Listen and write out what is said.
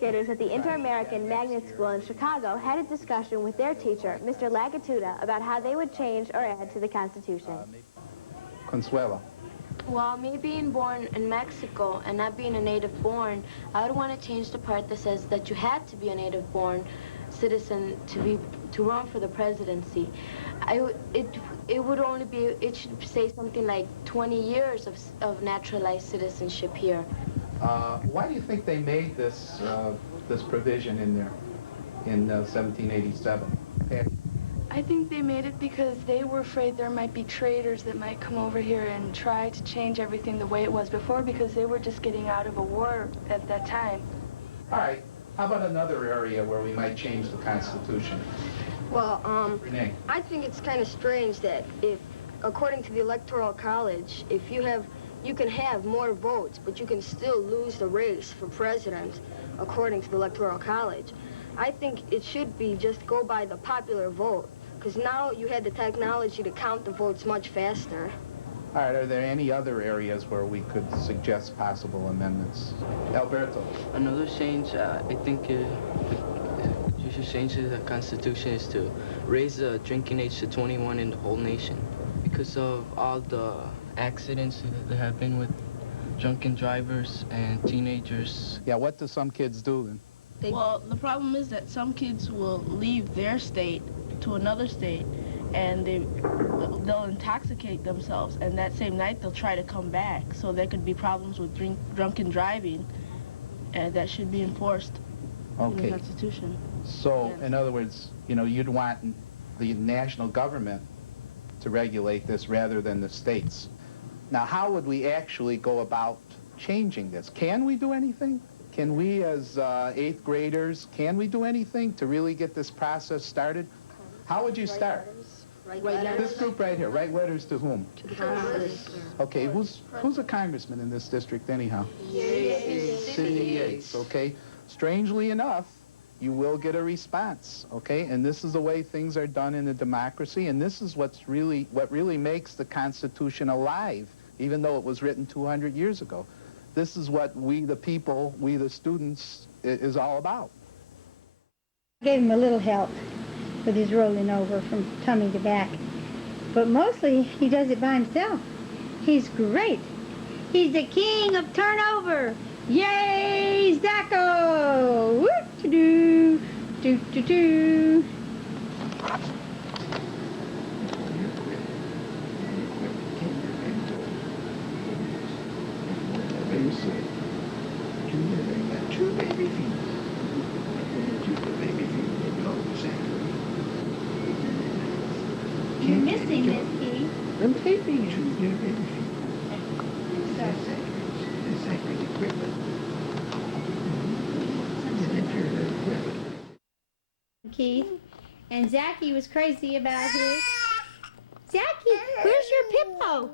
Skaters at the Inter-American Magnet School in Chicago had a discussion with their teacher, Mr. Lagatuda, about how they would change or add to the Constitution. Consuelo. Well, me being born in Mexico and not being a native born, I would want to change the part that says that you had to be a native born citizen to run for the presidency. It should say something like 20 years of naturalized citizenship here. Why do you think they made this this provision in there in 1787? Patty? I think they made it because they were afraid there might be traitors that might come over here and try to change everything the way it was before, because they were just getting out of a war at that time. All right. How about another area where we might change the Constitution? Well, Renee? I think it's kind of strange that if, according to the Electoral College, you can have more votes, but you can still lose the race for president, according to the Electoral College. I think it should be just go by the popular vote, because now you had the technology to count the votes much faster. All right, are there any other areas where we could suggest possible amendments? Alberto? Another change, I think you should change to the Constitution is to raise the drinking age to 21 in the whole nation. Because of all the accidents that have been with drunken drivers and teenagers. Yeah, what do some kids do then? Well, the problem is that some kids will leave their state to another state, and they'll intoxicate themselves, and that same night they'll try to come back. So there could be problems with drunken driving, and that should be enforced in the Constitution. So, Yes. in other words, you know, you'd want the national government to regulate this rather than the states. Now, how would we actually go about changing this? Can we do anything? Can we, as 8th graders, can we do anything to really get this process started? How would you start? Write letters. This group right here, write letters to whom? To the Congress. Okay, who's a congressman in this district anyhow? City Yates, okay? Strangely enough, you will get a response, okay? And this is the way things are done in a democracy, and this is what really makes the Constitution alive, even though it was written 200 years ago. This is what we, the people, we, the students, is all about. I gave him a little help with his rolling over from tummy to back. But mostly, he does it by himself. He's great. He's the king of turnover. Yay, Zacko! Woo-to-doo, doo-doo-doo. Two baby feet. You're missing this, Key. I'm taping it. Two baby feet. The sacred equipment. Keith. And Zachy was crazy about his. Zachy, where's your Pippo?